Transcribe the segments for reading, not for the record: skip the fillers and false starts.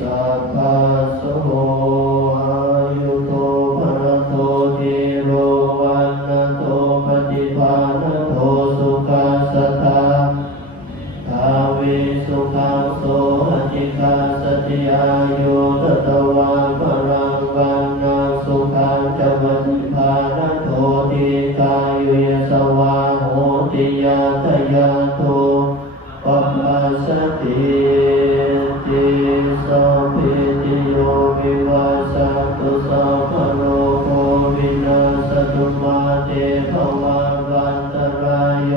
สัพพะโสอายุโตภรโตติโรวันนะโตปฏิภาณโตสุขัสสะทาทาวิสุขังโสอธิคาสติอายุตตวาภรังวันนังสุขังจะปฏิภาณโตติกายุยสวาโหติยาตยาโตปัปปัสสติติสัพพิติโยวิวัสสันตุสัพพะโลกวินาศตุมาเตภวัตวันตรายโย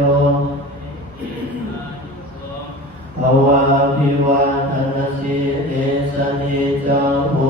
ภวะภิวาทนาสีเอสนิจังโห